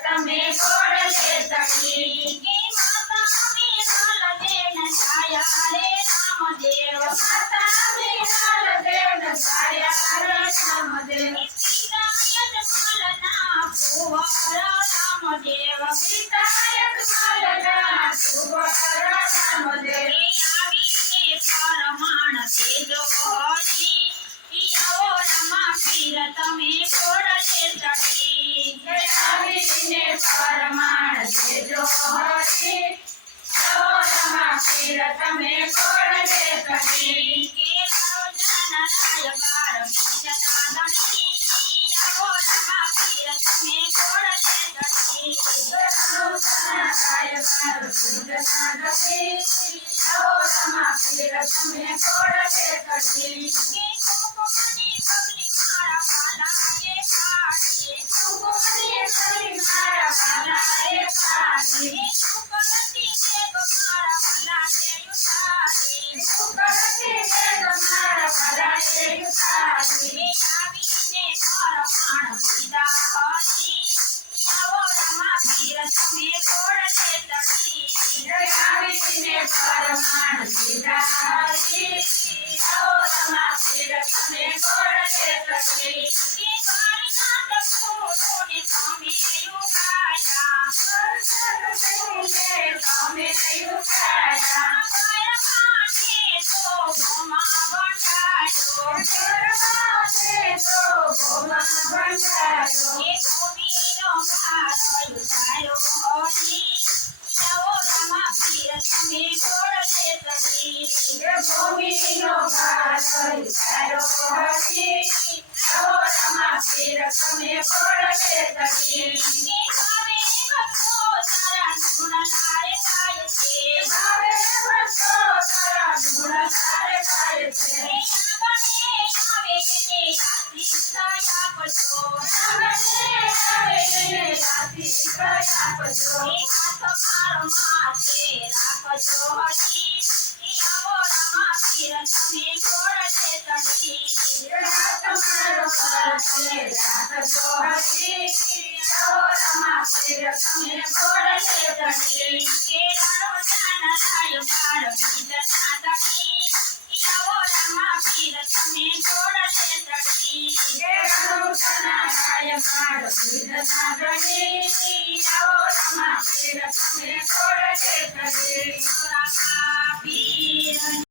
તમે કોડલે તકી કે માતા મેરલ દેન છાયા રે રામદેવ માતા મેરલ દેન છાયા રે રામદેવ પિતાયત મલના કુંવર રામદેવ પિતાયત મલના કુંવર રામદેવ આવીને પરમાણ તેજો હરી પિયાઓ રમા પીર તમે કોડલે તકી આવીને પરમાણ દેજો હરી પિયાઓ રમા પીર તમે કોડલે તકી કે રોજના રાય બાર બીજના દણી પિયાઓ રમા પીર તમે કોડલે તકી રોજના રાય બાર બીજના દણી પિયાઓ રમા પીર તમે કોડલે તકી કે કોકોની પગલી મારા વાલાએ કાઢી કોકોની પગલી મારા વાલાએ કાઢી કોકોની દેવ મારા વાલાએ ઉતારી કોકોની દેવ મારા વાલાએ ઉતારી આવીને પરમાણ પીડા હરી આવો રમા પીર તમે કોડલે તકી આવીને પરમાણ પીડા હરી આવો રમા પીર તમે કોડલે તકી કે કાળના તપોને તમે યુગાયા તમે યુગાયા કાય કાને તો ગોમા બંધાયો કાને તો ગોમા બંધાયો એ ગોમીનો ભારો ઉતાર્યો હરી આવો રમા પીર તમે કોડલે તકી એ ગોમીનો ભારો ઉતાર્યો હરી આવો રમા પીર તમે કોડલે તકી કે ભાવે ભક્તો તારા ગુણ લારે ગાય છે ભાવે ભક્તો તારા ગુણ લારે ગાય છે એ આગળે આવે કે આશીષ આપજો આગળે આવે કે આશીષ આપજો એ હાથ મારો માથે રાખજો હરી આવો રમા પીર તમે કોડલે તકી હાથ મારો માથે રાખજો હરી આવો રમા પીર તમે કોડલે તકી કે રોજના રાય બાર બીજના દણી આવો રમા પીર તમે કોડલે તકી કે રોજના રાય બાર બીજના દણી આવો રમા પીર તમે કોડલે તકી